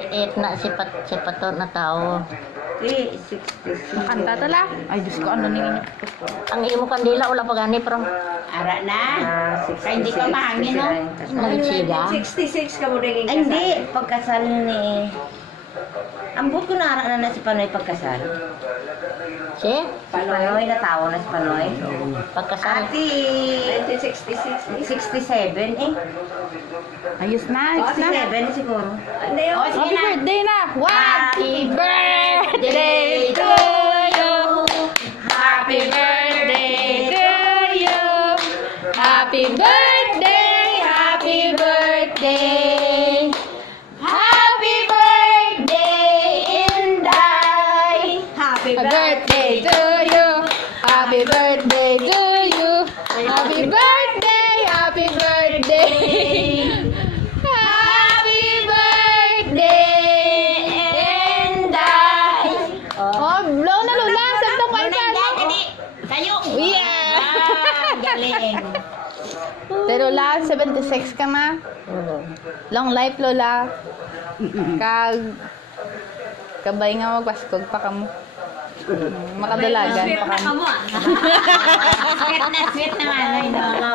Eight na si Pato na tao. 366. Kanta tala. Ay, Diyos ko, ano ninyo? Ang imo kandila wala pa gani pero Ara na. Kaya hindi ka mahangin, no? nagsiga. 66 ka mo rin Ay, hindi. Pagkasal ni... Ambot ko na ara na si Panoy pagkasal. Si Panoy, natawa na si Panoy. pagkasal. Ate, 1966. 67 eh. Ayos na, ayos na. 67 siguro. Ano yun? Oh, sige Happy na. birthday na! Happy birthday to you! Happy birthday to you! Happy birthday! Happy birthday! Happy birthday, Inday! Happy Happy birthday to you! Happy birthday to you! Happy birthday! Happy birthday! Happy birthday, Inday! Oh, blow na Lola! Sandong kayo sa ano? Kayo! Yeah! Galing! Pero Lola, 76 ka na. Long life, Lola. Kabay nga magpaskog pa ka mo. Makadalagan pa ka mo. Sweet na sweet naman. Ay, no.